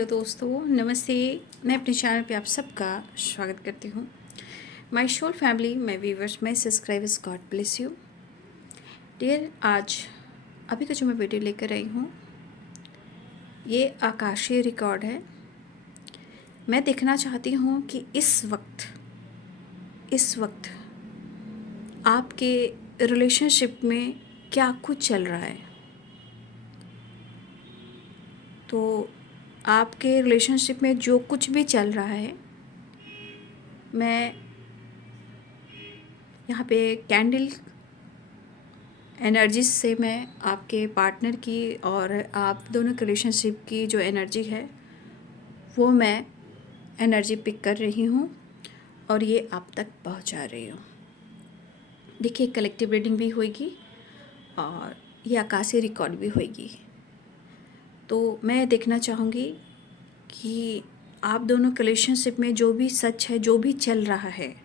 Hello दोस्तों, नमस्ते। मैं अपने चैनल पे आप सबका स्वागत करती हूँ। My soul family, my viewers, my subscribers, God bless you dear. आज अभी का जो मैं वीडियो लेकर आई हूँ, ये आकाशीय रिकॉर्ड है। मैं देखना चाहती हूँ कि इस वक्त आपके रिलेशनशिप में क्या कुछ चल रहा है। तो आपके रिलेशनशिप में जो कुछ भी चल रहा है, मैं यहाँ पे कैंडल एनर्जी से मैं आपके पार्टनर की और आप दोनों के रिलेशनशिप की जो एनर्जी है वो मैं एनर्जी पिक कर रही हूँ और ये आप तक पहुँचा रही हूँ। देखिए, कलेक्टिव रीडिंग भी होगी और ये आकाशीय रिकॉर्ड भी होगी। तो मैं देखना चाहूँगी कि आप दोनों के रिलेशनशिप में जो भी सच है, जो भी चल रहा है,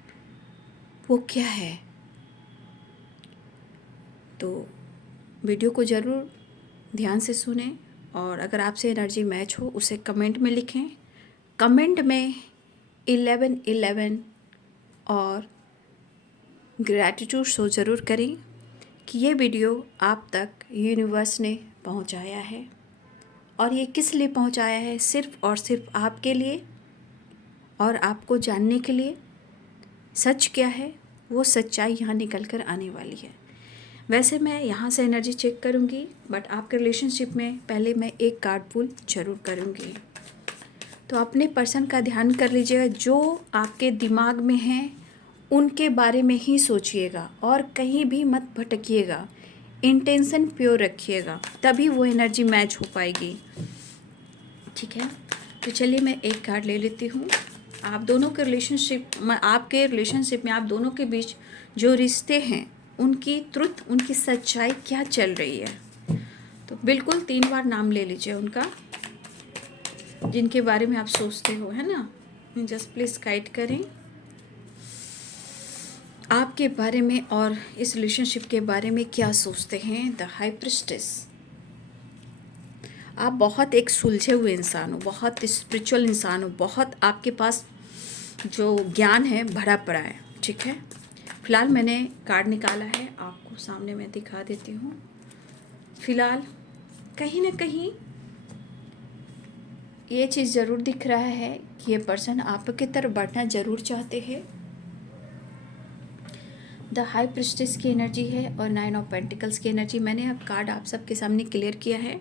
वो क्या है। तो वीडियो को ज़रूर ध्यान से सुने और अगर आपसे एनर्जी मैच हो उसे कमेंट में लिखें। कमेंट में 1111 और ग्रैटिट्यूड शो ज़रूर करें कि ये वीडियो आप तक यूनिवर्स ने पहुंचाया है। और ये किस लिए पहुंचाया है? सिर्फ़ और सिर्फ आपके लिए और आपको जानने के लिए। सच क्या है, वो सच्चाई यहाँ निकल कर आने वाली है। वैसे मैं यहाँ से एनर्जी चेक करूँगी, बट आपके रिलेशनशिप में पहले मैं एक कार्ड पुल जरूर करूँगी। तो अपने पर्सन का ध्यान कर लीजिएगा, जो आपके दिमाग में हैं उनके बारे में ही सोचिएगा और कहीं भी मत भटकिएगा। इंटेंशन प्योर रखिएगा, तभी वो एनर्जी मैच हो पाएगी। ठीक है, तो चलिए मैं एक कार्ड ले लेती हूँ। आप दोनों के आपके रिलेशनशिप में आप दोनों के बीच जो रिश्ते हैं उनकी ट्रुथ, उनकी सच्चाई क्या चल रही है। तो बिल्कुल 3 बार नाम ले लीजिए उनका, जिनके बारे में आप सोचते हो, है ना। जस्ट प्लीज़ गाइड करें आपके बारे में और इस रिलेशनशिप के बारे में क्या सोचते हैं। The high priestess. आप बहुत एक सुलझे हुए इंसान हो, बहुत स्पिरिचुअल इंसान हो, बहुत आपके पास जो ज्ञान है भरा पड़ा है। ठीक है, फिलहाल मैंने कार्ड निकाला है, आपको सामने मैं दिखा देती हूँ। फिलहाल कहीं ना कहीं ये चीज़ ज़रूर दिख रहा है कि ये पर्सन आपकी तरफ बढ़ना ज़रूर चाहते हैं। द हाई प्रिस्टेस की एनर्जी है और 9 ऑफ पेंटिकल्स की एनर्जी। मैंने अब कार्ड आप सबके सामने क्लियर किया है।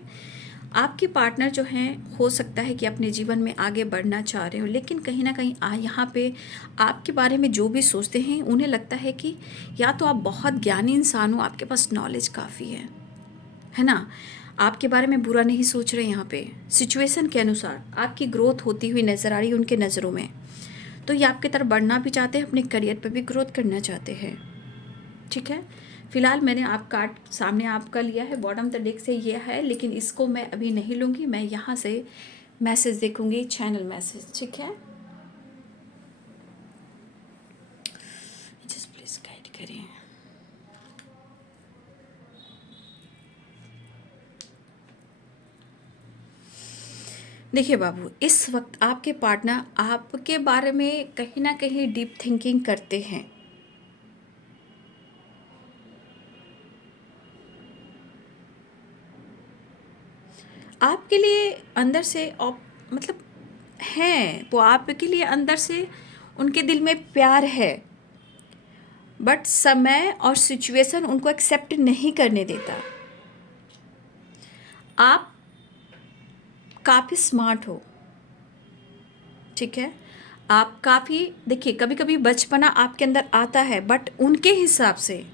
आपके पार्टनर जो हैं, हो सकता है कि अपने जीवन में आगे बढ़ना चाह रहे हो, लेकिन कहीं ना कहीं यहाँ पे आपके बारे में जो भी सोचते हैं उन्हें लगता है कि या तो आप बहुत ज्ञानी इंसान हो, आपके पास नॉलेज काफ़ी है ना। आपके बारे में बुरा नहीं सोच रहे। यहाँ पे सिचुएशन के अनुसार आपकी ग्रोथ होती हुई नज़र आ रही है उनके नज़रों में। तो ये आपकी तरफ बढ़ना भी चाहते हैं, अपने करियर पर भी ग्रोथ करना चाहते हैं। ठीक है, फिलहाल मैंने आप कार्ड सामने आपका लिया है, बॉटम द डेक से ये है, लेकिन इसको मैं अभी नहीं लूँगी। मैं यहाँ से मैसेज देखूँगी, चैनल मैसेज। ठीक है, जस्ट प्लीज़ गाइड करें। देखिए बाबू, इस वक्त आपके पार्टनर आपके बारे में कहीं ना कहीं डीप थिंकिंग करते हैं। आपके लिए अंदर से मतलब हैं वो, आपके लिए अंदर से उनके दिल में प्यार है, बट समय और सिचुएशन उनको एक्सेप्ट नहीं करने देता। आप काफ़ी स्मार्ट हो। ठीक है, आप काफ़ी, देखिए कभी कभी बचपना आपके अंदर आता है, बट उनके हिसाब से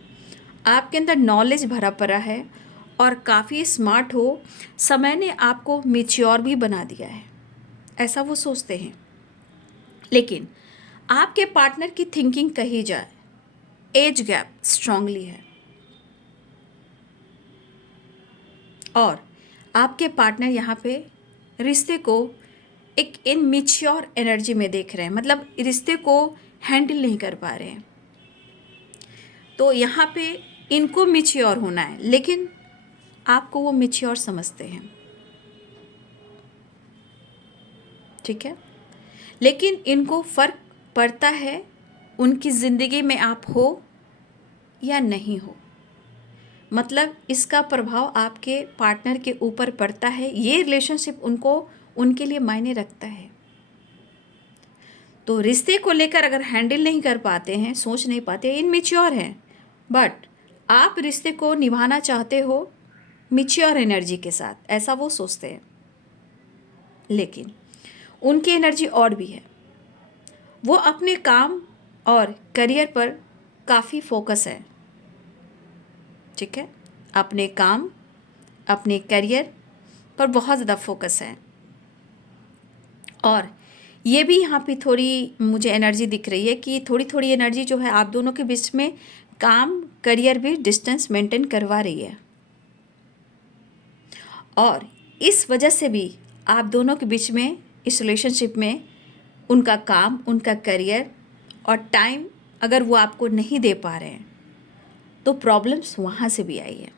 आपके अंदर नॉलेज भरा पड़ा है और काफ़ी स्मार्ट हो। समय ने आपको मेच्योर भी बना दिया है, ऐसा वो सोचते हैं। लेकिन आपके पार्टनर की थिंकिंग कही जाए, एज गैप स्ट्रांगली है और आपके पार्टनर यहाँ पे रिश्ते को एक इनमेच्योर एनर्जी में देख रहे हैं, मतलब रिश्ते को हैंडल नहीं कर पा रहे हैं। तो यहाँ पे इनको मेच्योर होना है, लेकिन आपको वो मेच्योर समझते हैं। ठीक है। लेकिन इनको फ़र्क पड़ता है उनकी ज़िंदगी में आप हो या नहीं हो, मतलब इसका प्रभाव आपके पार्टनर के ऊपर पड़ता है। ये रिलेशनशिप उनके लिए मायने रखता है। तो रिश्ते को लेकर अगर हैंडल नहीं कर पाते हैं, सोच नहीं पाते, इनमेच्योर हैं, बट आप रिश्ते को निभाना चाहते हो मैच्योर एनर्जी के साथ, ऐसा वो सोचते हैं। लेकिन उनकी एनर्जी और भी है, वो अपने काम और करियर पर काफ़ी फोकस है। ठीक है, अपने काम अपने करियर पर बहुत ज़्यादा फोकस है। और ये भी यहाँ पे थोड़ी मुझे एनर्जी दिख रही है कि थोड़ी थोड़ी एनर्जी जो है आप दोनों के बीच में काम करियर भी डिस्टेंस मेंटेन करवा रही है। और इस वजह से भी आप दोनों के बीच में इस रिलेशनशिप में उनका काम उनका करियर और टाइम अगर वो आपको नहीं दे पा रहे हैं तो प्रॉब्लम्स वहाँ से भी आई है।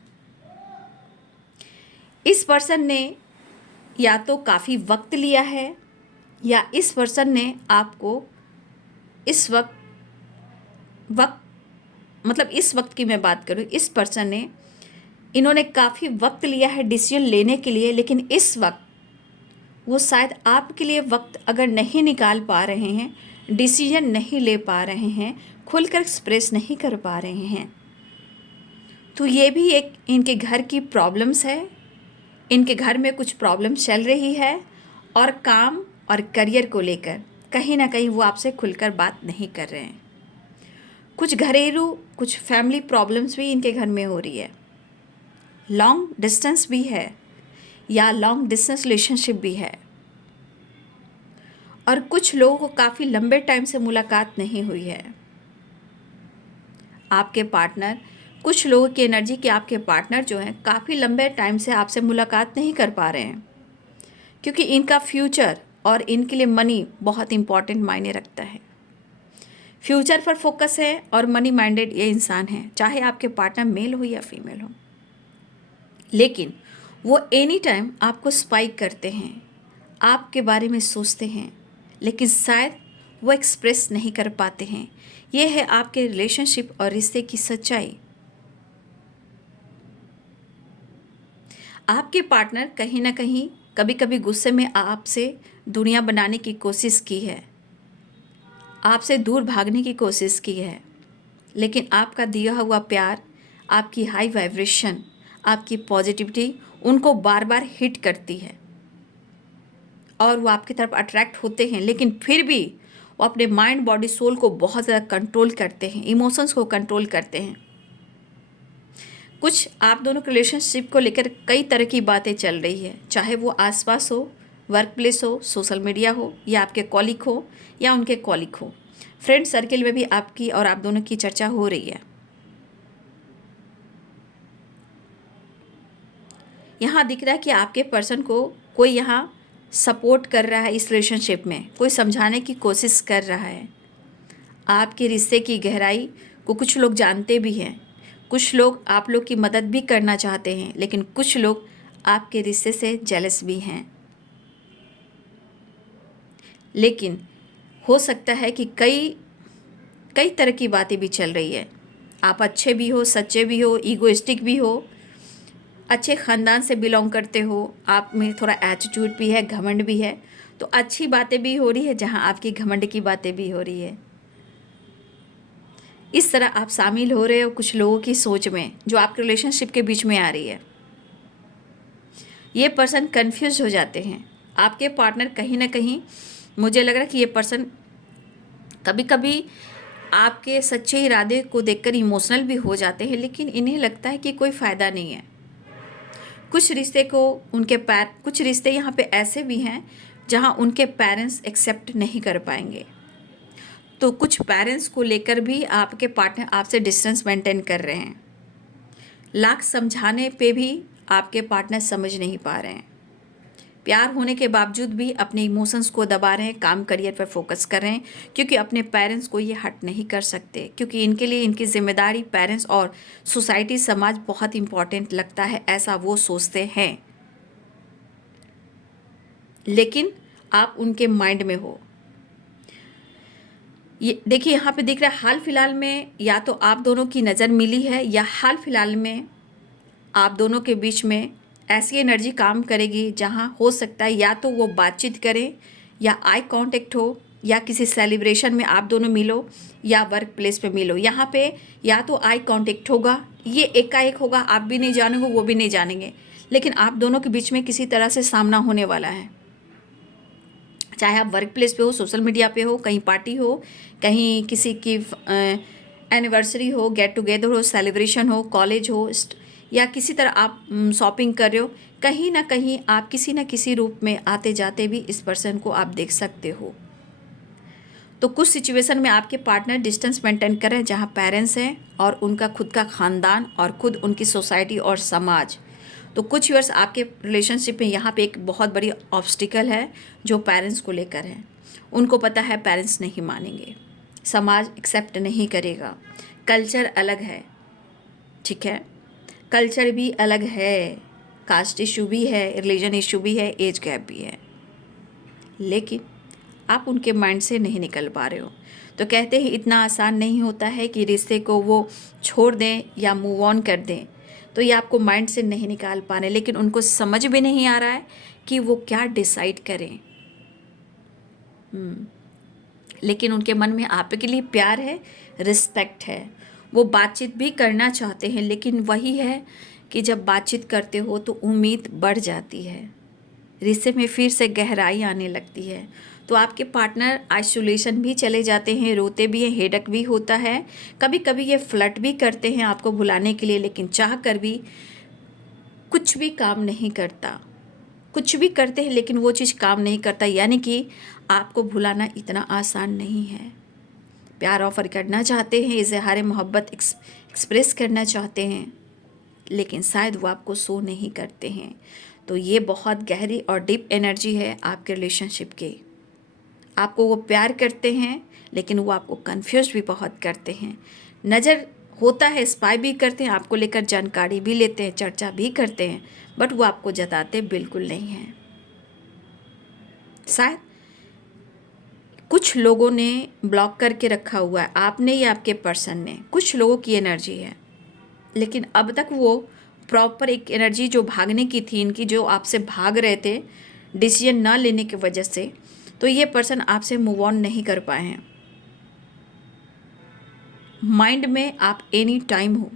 इस पर्सन ने या तो काफ़ी वक्त लिया है या इस पर्सन ने आपको इस वक्त मतलब इस वक्त की मैं बात करूँ, इस पर्सन ने इन्होंने काफ़ी वक्त लिया है डिसीजन लेने के लिए, लेकिन इस वक्त वो शायद आपके लिए वक्त अगर नहीं निकाल पा रहे हैं, डिसीजन नहीं ले पा रहे हैं, खुलकर एक्सप्रेस नहीं कर पा रहे हैं, तो ये भी एक इनके घर की प्रॉब्लम्स है। इनके घर में कुछ प्रॉब्लम चल रही है और काम और करियर को लेकर कहीं ना कहीं वो आपसे खुलकर बात नहीं कर रहे हैं। कुछ घरेलू कुछ फैमिली प्रॉब्लम्स भी इनके घर में हो रही है। लॉन्ग डिस्टेंस भी है या लॉन्ग डिस्टेंस रिलेशनशिप भी है। और कुछ लोगों को काफ़ी लंबे टाइम से मुलाकात नहीं हुई है। आपके पार्टनर, कुछ लोगों की एनर्जी कि आपके पार्टनर जो हैं काफ़ी लंबे टाइम से आपसे मुलाकात नहीं कर पा रहे हैं, क्योंकि इनका फ्यूचर और इनके लिए मनी बहुत इम्पॉर्टेंट मायने रखता है। फ्यूचर पर फोकस है और मनी माइंडेड ये इंसान है, चाहे आपके पार्टनर मेल हो या फीमेल हो। लेकिन वो एनी टाइम आपको स्पाइक करते हैं, आपके बारे में सोचते हैं, लेकिन शायद वो एक्सप्रेस नहीं कर पाते हैं। ये है आपके रिलेशनशिप और रिश्ते की सच्चाई। आपके पार्टनर कहीं ना कहीं कभी कभी गुस्से में आपसे दुनिया बनाने की कोशिश की है, आपसे दूर भागने की कोशिश की है, लेकिन आपका दिया हुआ प्यार, आपकी हाई वाइब्रेशन, आपकी पॉजिटिविटी उनको बार बार हिट करती है और वो आपकी तरफ अट्रैक्ट होते हैं। लेकिन फिर भी वो अपने माइंड बॉडी सोल को बहुत ज़्यादा कंट्रोल करते हैं, इमोशंस को कंट्रोल करते हैं। कुछ आप दोनों के रिलेशनशिप को लेकर कई तरह की बातें चल रही है, चाहे वो आसपास हो, वर्क प्लेस हो, सोशल मीडिया हो, या आपके कॉलिग हो या उनके कॉलिग हो, फ्रेंड सर्किल में भी आपकी और आप दोनों की चर्चा हो रही है। यहाँ दिख रहा है कि आपके पर्सन को कोई यहाँ सपोर्ट कर रहा है, इस रिलेशनशिप में कोई समझाने की कोशिश कर रहा है। आपके रिश्ते की गहराई को कुछ लोग जानते भी हैं, कुछ लोग आप लोग की मदद भी करना चाहते हैं, लेकिन कुछ लोग आपके रिश्ते से जेलस भी हैं। लेकिन हो सकता है कि कई तरह की बातें भी चल रही है। आप अच्छे भी हो, सच्चे भी हो, ईगोइस्टिक भी हो, अच्छे ख़ानदान से बिलोंग करते हो, आप में थोड़ा एटीट्यूड भी है, घमंड भी है, तो अच्छी बातें भी हो रही है जहाँ आपकी घमंड की बातें भी हो रही है। इस तरह आप शामिल हो रहे हो कुछ लोगों की सोच में जो आपके रिलेशनशिप के बीच में आ रही है। ये पर्सन कंफ्यूज हो जाते हैं। आपके पार्टनर कहीं ना कहीं, मुझे लग रहा है कि ये पर्सन कभी कभी आपके सच्चे इरादे को देखकर इमोशनल भी हो जाते हैं, लेकिन इन्हें लगता है कि कोई फ़ायदा नहीं है। कुछ रिश्ते यहाँ पे ऐसे भी हैं जहाँ उनके पेरेंट्स एक्सेप्ट नहीं कर पाएंगे, तो कुछ पेरेंट्स को लेकर भी आपके पार्टनर आपसे डिस्टेंस मेंटेन कर रहे हैं। लाख समझाने पे भी आपके पार्टनर समझ नहीं पा रहे हैं। प्यार होने के बावजूद भी अपने इमोशंस को दबा रहे हैं, काम करियर पर फोकस कर रहे हैं, क्योंकि अपने पेरेंट्स को ये हट नहीं कर सकते, क्योंकि इनके लिए इनकी जिम्मेदारी पेरेंट्स और सोसाइटी समाज बहुत इम्पॉर्टेंट लगता है, ऐसा वो सोचते हैं। लेकिन आप उनके माइंड में हो। ये देखिए यहाँ पे दिख रहा है हाल फिलहाल में या तो आप दोनों की नज़र मिली है या हाल फिलहाल में आप दोनों के बीच में ऐसी एनर्जी काम करेगी जहाँ हो सकता है या तो वो बातचीत करें या आई कांटेक्ट हो या किसी सेलिब्रेशन में आप दोनों मिलो या वर्क प्लेस पे मिलो। यहाँ पे या तो आई कांटेक्ट होगा, ये एकाएक होगा, आप भी नहीं जानेंगे वो भी नहीं जानेंगे, लेकिन आप दोनों के बीच में किसी तरह से सामना होने वाला है। चाहे आप वर्क प्लेस पे हो, सोशल मीडिया पे हो, कहीं पार्टी हो, कहीं किसी की एनिवर्सरी हो, गेट टुगेदर हो, सेलिब्रेशन हो, कॉलेज हो, या किसी तरह आप शॉपिंग कर रहे हो, कहीं ना कहीं आप किसी न किसी रूप में आते जाते भी इस पर्सन को आप देख सकते हो। तो कुछ सिचुएशन में आपके पार्टनर डिस्टेंस मेंटेन करें जहाँ पेरेंट्स हैं और उनका खुद का ख़ानदान और खुद उनकी सोसाइटी और समाज। तो कुछ ईयर्स आपके रिलेशनशिप में यहाँ पे एक बहुत बड़ी ऑब्स्टिकल है जो पेरेंट्स को लेकर है। उनको पता है पेरेंट्स नहीं मानेंगे, समाज एक्सेप्ट नहीं करेगा, कल्चर अलग है, ठीक है, कल्चर भी अलग है, कास्ट इशू भी है, रिलीजन इशू भी है, एज गैप भी है, लेकिन आप उनके माइंड से नहीं निकल पा रहे हो। तो कहते हैं इतना आसान नहीं होता है कि रिश्ते को वो छोड़ दें या मूव ऑन कर दें। तो ये आपको माइंड से नहीं निकाल पा रहे, लेकिन उनको समझ भी नहीं आ रहा है कि वो क्या डिसाइड करें। लेकिन उनके मन में आपके लिए प्यार है, रिस्पेक्ट है, वो बातचीत भी करना चाहते हैं, लेकिन वही है कि जब बातचीत करते हो तो उम्मीद बढ़ जाती है, रिश्ते में फिर से गहराई आने लगती है। तो आपके पार्टनर आइसोलेशन भी चले जाते हैं, रोते भी हैं, हेडक भी होता है, कभी कभी ये फ्लर्ट भी करते हैं आपको भुलाने के लिए, लेकिन चाह कर भी कुछ भी काम नहीं करता। कुछ भी करते हैं लेकिन वो चीज़ काम नहीं करता, यानी कि आपको भुलाना इतना आसान नहीं है। प्यार ऑफर करना चाहते हैं, इजहार मोहब्बत एक्सप्रेस करना चाहते हैं, लेकिन शायद वो आपको शो नहीं करते हैं। तो ये बहुत गहरी और डीप एनर्जी है आपके रिलेशनशिप की। आपको वो प्यार करते हैं लेकिन वो आपको कंफ्यूज भी बहुत करते हैं, नज़र होता है, स्पाई भी करते हैं, आपको लेकर जानकारी भी लेते हैं, चर्चा भी करते हैं, बट वो आपको जताते बिल्कुल नहीं हैं। शायद कुछ लोगों ने ब्लॉक करके रखा हुआ है, आपने या आपके पर्सन ने, कुछ लोगों की एनर्जी है, लेकिन अब तक वो प्रॉपर एक एनर्जी जो भागने की थी इनकी, जो आपसे भाग रहे थे डिसीजन ना लेने की वजह से, तो ये पर्सन आपसे मूव ऑन नहीं कर पाए हैं। माइंड में आप एनी टाइम हो,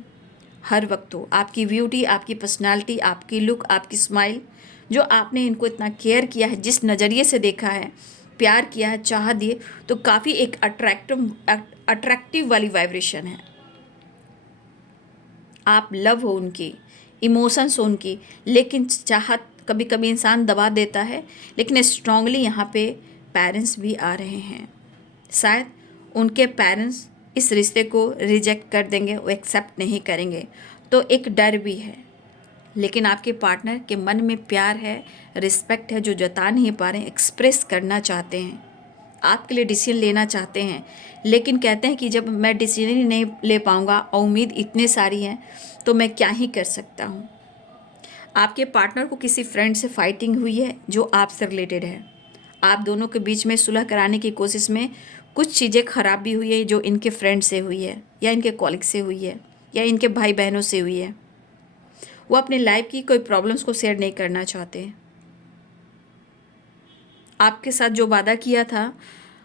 हर वक्त हो, आपकी ब्यूटी, आपकी पर्सनालिटी, आपकी लुक, आपकी स्माइल, जो आपने इनको इतना केयर किया है, जिस नज़रिए से देखा है, प्यार किया है, चाह दिए, तो काफ़ी एक अट्रैक्टिव वाली वाइब्रेशन है। आप लव हो उनकी, इमोशंस हो उनकी, लेकिन चाहत कभी कभी इंसान दबा देता है, लेकिन स्ट्रांगली यहाँ पे पेरेंट्स भी आ रहे हैं। शायद उनके पेरेंट्स इस रिश्ते को रिजेक्ट कर देंगे, वो एक्सेप्ट नहीं करेंगे, तो एक डर भी है, लेकिन आपके पार्टनर के मन में प्यार है, रिस्पेक्ट है, जो जता नहीं पा रहे हैं, एक्सप्रेस करना चाहते हैं, आपके लिए डिसीजन लेना चाहते हैं, लेकिन कहते हैं कि जब मैं डिसीजन ही नहीं ले पाऊँगा और उम्मीद इतने सारी हैं तो मैं क्या ही कर सकता हूँ। आपके पार्टनर को किसी फ्रेंड से फाइटिंग हुई है जो आपसे रिलेटेड है, आप दोनों के बीच में सुलह कराने की कोशिश में कुछ चीज़ें ख़राब भी हुई है, जो इनके फ्रेंड से हुई है या इनके कॉलिग से हुई है या इनके भाई बहनों से हुई है। वो अपने लाइफ की कोई प्रॉब्लम्स को शेयर नहीं करना चाहते। आपके साथ जो वादा किया था,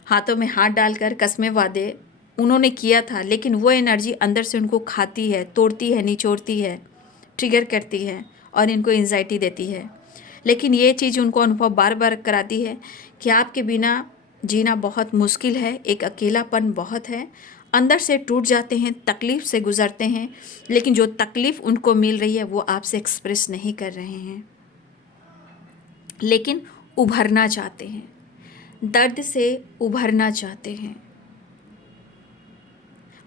हाथों में हाथ डालकर कसमें वादे उन्होंने किया था, लेकिन वो एनर्जी अंदर से उनको खाती है, तोड़ती है, निचोड़ती है, ट्रिगर करती है और इनको एंजाइटी देती है। लेकिन ये चीज़ उनको अनुभव बार बार कराती है कि आपके बिना जीना बहुत मुश्किल है, एक अकेलापन बहुत है, अंदर से टूट जाते हैं, तकलीफ़ से गुज़रते हैं, लेकिन जो तकलीफ़ उनको मिल रही है वो आपसे एक्सप्रेस नहीं कर रहे हैं, लेकिन उभरना चाहते हैं, दर्द से उभरना चाहते हैं,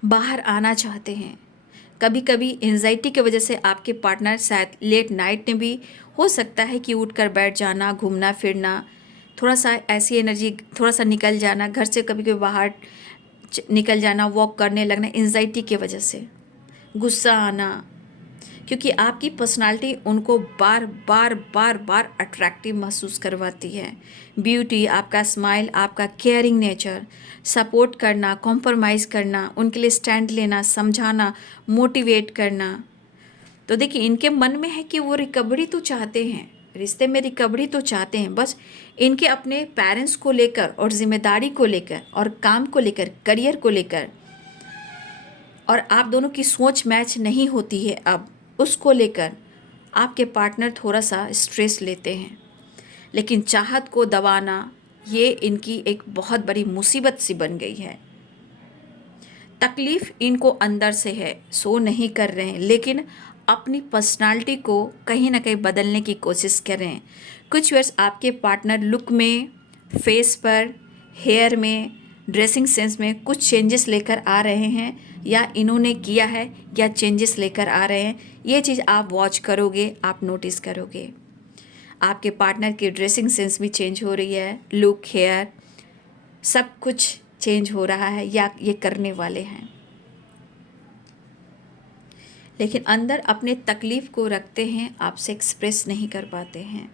बाहर आना चाहते हैं। कभी कभी एंजाइटी की वजह से आपके पार्टनर शायद लेट नाइट में भी हो सकता है कि उठकर बैठ जाना, घूमना फिरना, थोड़ा सा ऐसी एनर्जी, थोड़ा सा निकल जाना, घर से कभी कभी बाहर निकल जाना, वॉक करने लगना, एंजाइटी की वजह से गुस्सा आना, क्योंकि आपकी पर्सनालिटी उनको बार बार बार बार अट्रैक्टिव महसूस करवाती है। ब्यूटी, आपका स्माइल, आपका केयरिंग नेचर, सपोर्ट करना, कॉम्प्रोमाइज़ करना, उनके लिए स्टैंड लेना, समझाना, मोटिवेट करना। तो देखिए, इनके मन में है कि वो रिकवरी तो चाहते हैं, रिश्ते में रिकवरी तो चाहते हैं, बस इनके अपने पेरेंट्स को लेकर और जिम्मेदारी को लेकर और काम को लेकर, करियर को लेकर, और आप दोनों की सोच मैच नहीं होती है। अब उसको लेकर आपके पार्टनर थोड़ा सा स्ट्रेस लेते हैं, लेकिन चाहत को दबाना ये इनकी एक बहुत बड़ी मुसीबत सी बन गई है। तकलीफ़ इनको अंदर से है, सो नहीं कर रहे हैं, लेकिन अपनी पर्सनालिटी को कहीं ना कहीं बदलने की कोशिश कर रहे हैं। कुछ वर्ष आपके पार्टनर लुक में, फेस पर, हेयर में, ड्रेसिंग सेंस में कुछ चेंजेस लेकर आ रहे हैं, या इन्होंने किया है या चेंजेस लेकर आ रहे हैं। ये चीज़ आप वॉच करोगे, आप नोटिस करोगे। आपके पार्टनर की ड्रेसिंग सेंस भी चेंज हो रही है, लुक, हेयर, सब कुछ चेंज हो रहा है या ये करने वाले हैं। लेकिन अंदर अपने तकलीफ़ को रखते हैं, आपसे एक्सप्रेस नहीं कर पाते हैं।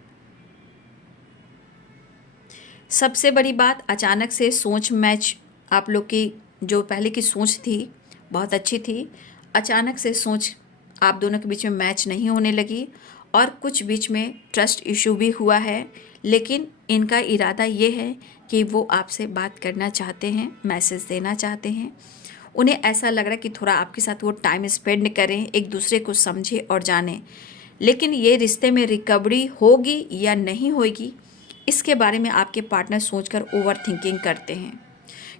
सबसे बड़ी बात, अचानक से सोच मैच, आप लोग की जो पहले की सोच थी बहुत अच्छी थी, अचानक से सोच आप दोनों के बीच में मैच नहीं होने लगी, और कुछ बीच में ट्रस्ट इशू भी हुआ है। लेकिन इनका इरादा ये है कि वो आपसे बात करना चाहते हैं, मैसेज देना चाहते हैं। उन्हें ऐसा लग रहा है कि थोड़ा आपके साथ वो टाइम स्पेंड करें, एक दूसरे को समझें और जानें। लेकिन ये रिश्ते में रिकवरी होगी या नहीं होगी, इसके बारे में आपके पार्टनर सोचकर ओवर थिंकिंग करते हैं,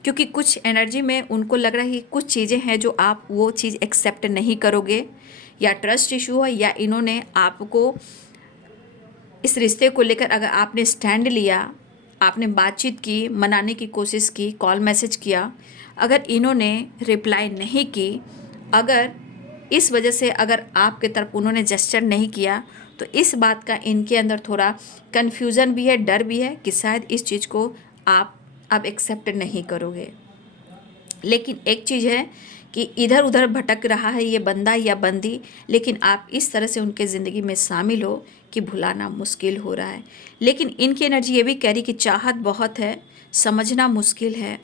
क्योंकि कुछ एनर्जी में उनको लग रहा है कि कुछ चीज़ें हैं जो आप वो चीज़ एक्सेप्ट नहीं करोगे, या ट्रस्ट इशू है, या इन्होंने आपको इस रिश्ते को लेकर, अगर आपने स्टैंड लिया, आपने बातचीत की, मनाने की कोशिश की, कॉल मैसेज किया, अगर इन्होंने रिप्लाई नहीं की, अगर इस वजह से अगर आपके तरफ उन्होंने जेस्चर नहीं किया, तो इस बात का इनके अंदर थोड़ा कन्फ्यूज़न भी है, डर भी है कि शायद इस चीज़ को आप अब एक्सेप्ट नहीं करोगे। लेकिन एक चीज़ है कि इधर उधर भटक रहा है ये बंदा या बंदी, लेकिन आप इस तरह से उनके ज़िंदगी में शामिल हो कि भुलाना मुश्किल हो रहा है। लेकिन इनकी एनर्जी ये भी कह रही कि चाहत बहुत है, समझना मुश्किल है,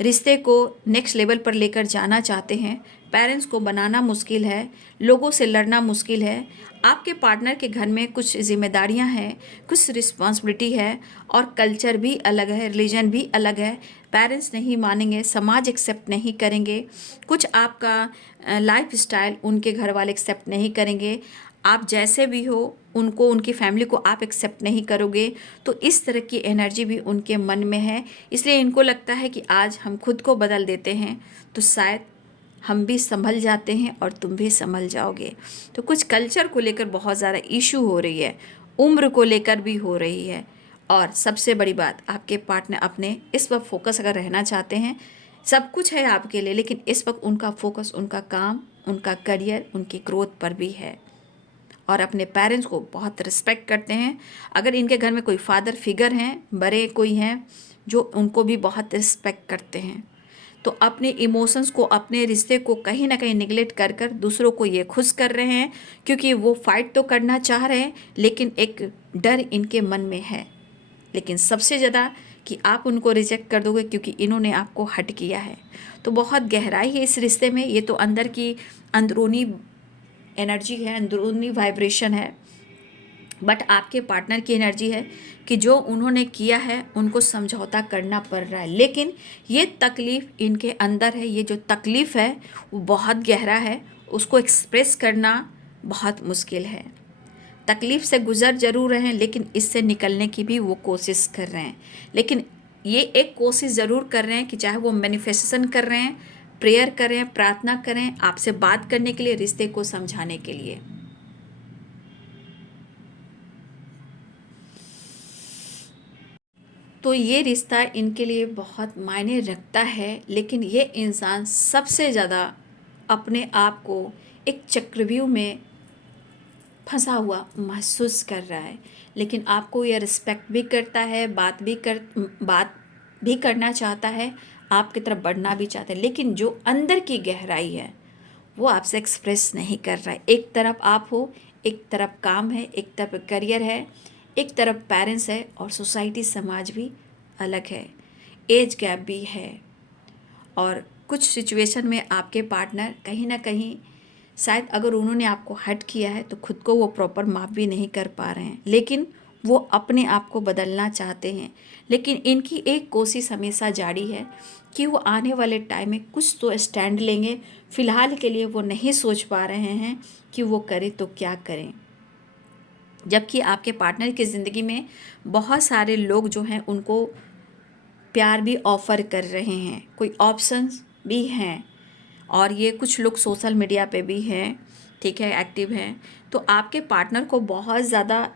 रिश्ते को नेक्स्ट लेवल पर लेकर जाना चाहते हैं, पेरेंट्स को बनाना मुश्किल है, लोगों से लड़ना मुश्किल है। आपके पार्टनर के घर में कुछ जिम्मेदारियां हैं, कुछ रिस्पॉन्सिबिलिटी है, और कल्चर भी अलग है, रिलीजन भी अलग है। पेरेंट्स नहीं मानेंगे, समाज एक्सेप्ट नहीं करेंगे, कुछ आपका लाइफ स्टाइल उनके घर वाले एक्सेप्ट नहीं करेंगे, आप जैसे भी हो उनको, उनकी फैमिली को आप एक्सेप्ट नहीं करोगे। तो इस तरह की एनर्जी भी उनके मन में है। इसलिए इनको लगता है कि आज हम खुद को बदल देते हैं तो शायद हम भी संभल जाते हैं और तुम भी संभल जाओगे। तो कुछ कल्चर को लेकर बहुत ज़्यादा इशू हो रही है, उम्र को लेकर भी हो रही है, और सबसे बड़ी बात, आपके पार्टनर अपने इस वक्त फोकस अगर रहना चाहते हैं, सब कुछ है आपके लिए, लेकिन इस वक्त उनका फोकस उनका काम, उनका करियर, उनकी ग्रोथ पर भी है, और अपने पेरेंट्स को बहुत रिस्पेक्ट करते हैं। अगर इनके घर में कोई फादर फिगर हैं, बड़े कोई हैं, जो उनको भी बहुत रिस्पेक्ट करते हैं, तो अपने इमोशंस को, अपने रिश्ते को कहीं ना कहीं निगलेक्ट कर कर दूसरों को ये खुश कर रहे हैं, क्योंकि वो फाइट तो करना चाह रहे हैं, लेकिन एक डर इनके मन में है। लेकिन सबसे ज़्यादा कि आप उनको रिजेक्ट कर दोगे क्योंकि इन्होंने आपको हट किया है। तो बहुत गहराई है इस रिश्ते में। ये तो अंदर की अंदरूनी एनर्जी है, अंदरूनी वाइब्रेशन है, बट आपके पार्टनर की एनर्जी है कि जो उन्होंने किया है उनको समझौता करना पड़ रहा है। लेकिन ये तकलीफ़ इनके अंदर है, ये जो तकलीफ़ है वो बहुत गहरा है, उसको एक्सप्रेस करना बहुत मुश्किल है। तकलीफ़ से गुज़र ज़रूर रहे हैं, लेकिन इससे निकलने की भी वो कोशिश कर रहे हैं। लेकिन ये एक कोशिश ज़रूर कर रहे हैं कि चाहे वो मैनिफेस्टेशन कर रहे हैं, प्रेयर करें, प्रार्थना करें, आपसे बात करने के लिए, रिश्ते को समझाने के लिए। तो ये रिश्ता इनके लिए बहुत मायने रखता है, लेकिन ये इंसान सबसे ज़्यादा अपने आप को एक चक्रव्यूह में फंसा हुआ महसूस कर रहा है। लेकिन आपको ये रिस्पेक्ट भी करता है, बात भी करना चाहता है, आपकी तरफ बढ़ना भी चाहता है, लेकिन जो अंदर की गहराई है वो आपसे एक्सप्रेस नहीं कर रहा है। एक तरफ आप हो, एक तरफ काम है, एक तरफ करियर है, एक तरफ पेरेंट्स है और सोसाइटी समाज भी अलग है, एज गैप भी है और कुछ सिचुएशन में आपके पार्टनर कहीं ना कहीं शायद अगर उन्होंने आपको हर्ट किया है तो खुद को वो प्रॉपर माफ़ भी नहीं कर पा रहे हैं, लेकिन वो अपने आप को बदलना चाहते हैं। लेकिन इनकी एक कोशिश हमेशा जारी है कि वो आने वाले टाइम में कुछ तो स्टैंड लेंगे। फ़िलहाल के लिए वो नहीं सोच पा रहे हैं कि वो करें तो क्या करें। जबकि आपके पार्टनर की ज़िंदगी में बहुत सारे लोग जो हैं उनको प्यार भी ऑफ़र कर रहे हैं, कोई ऑप्शंस भी हैं और ये कुछ लोग सोशल मीडिया पे भी हैं, ठीक है, एक्टिव हैं। तो आपके पार्टनर को बहुत ज़्यादा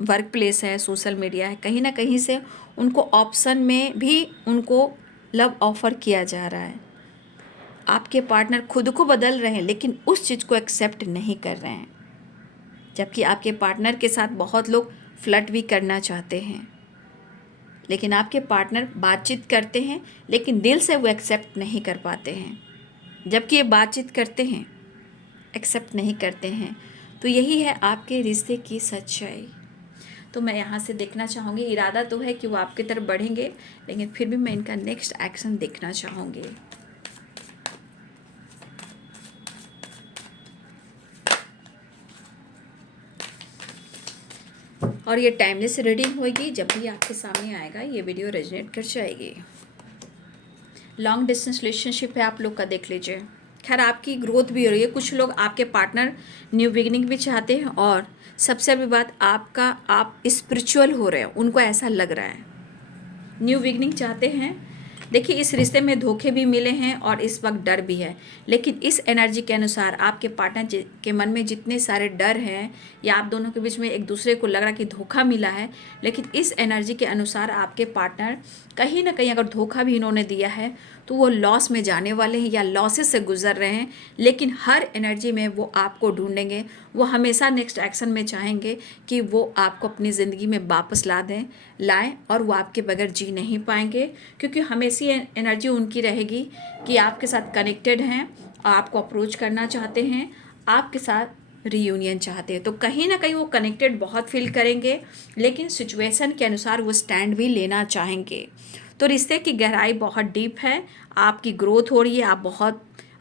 वर्क प्लेस है, सोशल मीडिया है, कहीं ना कहीं से उनको ऑप्शन में भी उनको लव ऑफ़र किया जा रहा है। आपके पार्टनर खुद को बदल रहे हैं लेकिन उस चीज़ को एक्सेप्ट नहीं कर रहे हैं। जबकि आपके पार्टनर के साथ बहुत लोग फ्लर्ट भी करना चाहते हैं, लेकिन आपके पार्टनर बातचीत करते हैं लेकिन दिल से वो एक्सेप्ट नहीं कर पाते हैं। जबकि ये बातचीत करते हैं, एक्सेप्ट नहीं करते हैं। तो यही है आपके रिश्ते की सच्चाई। तो मैं यहाँ से देखना चाहूँगी, इरादा तो है कि वो आपकी तरफ बढ़ेंगे, लेकिन फिर भी मैं इनका नेक्स्ट एक्शन देखना चाहूँगी। और ये टाइमलेस रीडिंग होगी, जब भी आपके सामने आएगा ये वीडियो रेजोनेट कर जाएगी। लॉन्ग डिस्टेंस रिलेशनशिप है आप लोग का, देख लीजिए। खैर आपकी ग्रोथ भी हो रही है, कुछ लोग आपके पार्टनर न्यू बिगिनिंग भी चाहते हैं और सबसे बड़ी बात आप स्पिरिचुअल हो रहे हैं, उनको ऐसा लग रहा है न्यू बिगिनिंग चाहते हैं। देखिए इस रिश्ते में धोखे भी मिले हैं और इस वक्त डर भी है, लेकिन इस एनर्जी के अनुसार आपके पार्टनर के मन में जितने सारे डर हैं या आप दोनों के बीच में एक दूसरे को लग रहा है कि धोखा मिला है, लेकिन इस एनर्जी के अनुसार आपके पार्टनर कहीं ना कहीं अगर धोखा भी इन्होंने दिया है तो वो लॉस में जाने वाले हैं या लॉसेस से गुजर रहे हैं, लेकिन हर एनर्जी में वो आपको ढूंढेंगे। वो हमेशा नेक्स्ट एक्शन में चाहेंगे कि वो आपको अपनी ज़िंदगी में वापस लाएं और वो आपके बगैर जी नहीं पाएंगे, क्योंकि हमेशा एनर्जी उनकी रहेगी कि आपके साथ कनेक्टेड हैं, आपको अप्रोच करना चाहते हैं, आपके साथ रीयूनियन चाहते हैं। तो कहीं ना कहीं वो कनेक्टेड बहुत फील करेंगे, लेकिन सिचुएशन के अनुसार वो स्टैंड भी लेना चाहेंगे। तो रिश्ते की गहराई बहुत डीप है, आपकी ग्रोथ हो रही है,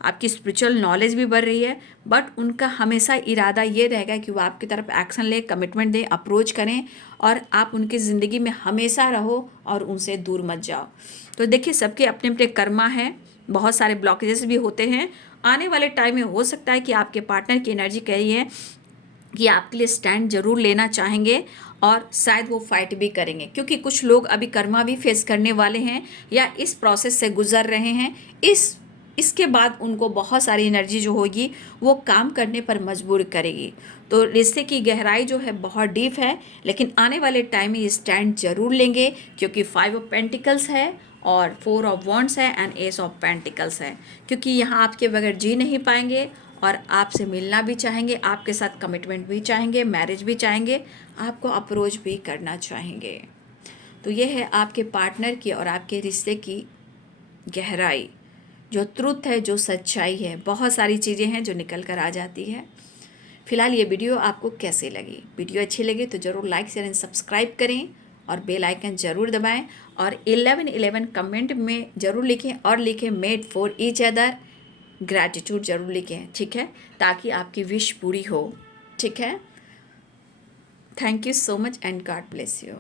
आपकी स्पिरिचुअल नॉलेज भी बढ़ रही है, बट उनका हमेशा इरादा ये रहेगा कि वो आपकी तरफ एक्शन ले, कमिटमेंट दें, अप्रोच करें और आप उनकी ज़िंदगी में हमेशा रहो और उनसे दूर मत जाओ। तो देखिए सबके अपने अपने कर्मा है, बहुत सारे ब्लॉकेजेस भी होते हैं। आने वाले टाइम में हो सकता है कि आपके पार्टनर की एनर्जी कह रही है कि आपके लिए स्टैंड जरूर लेना चाहेंगे और शायद वो फाइट भी करेंगे, क्योंकि कुछ लोग अभी कर्मा भी फेस करने वाले हैं या इस प्रोसेस से गुजर रहे हैं। इसके बाद उनको बहुत सारी एनर्जी जो होगी वो काम करने पर मजबूर करेगी। तो रिश्ते की गहराई जो है बहुत डीप है, लेकिन आने वाले टाइम में ये स्टैंड जरूर लेंगे, क्योंकि 5 ऑफ पेंटिकल्स है और 4 ऑफ वॉन्ड्स है एंड एस ऑफ पेंटिकल्स है। क्योंकि यहाँ आपके बगैर जी नहीं पाएंगे और आपसे मिलना भी चाहेंगे, आपके साथ कमिटमेंट भी चाहेंगे, मैरिज भी चाहेंगे, आपको अप्रोच भी करना चाहेंगे। तो ये है आपके पार्टनर की और आपके रिश्ते की गहराई, जो ट्रुथ है, जो सच्चाई है। बहुत सारी चीज़ें हैं जो निकल कर आ जाती है। फिलहाल ये वीडियो आपको कैसे लगी? वीडियो अच्छी लगी तो ज़रूर लाइक शेयर एंड सब्सक्राइब करें और बेल आइकन ज़रूर दबाएं और 1111 कमेंट में ज़रूर लिखें और लिखें made for each other, gratitude ज़रूर लिखें, ठीक है, ताकि आपकी विश पूरी हो, ठीक है। Thank you so much and God bless you.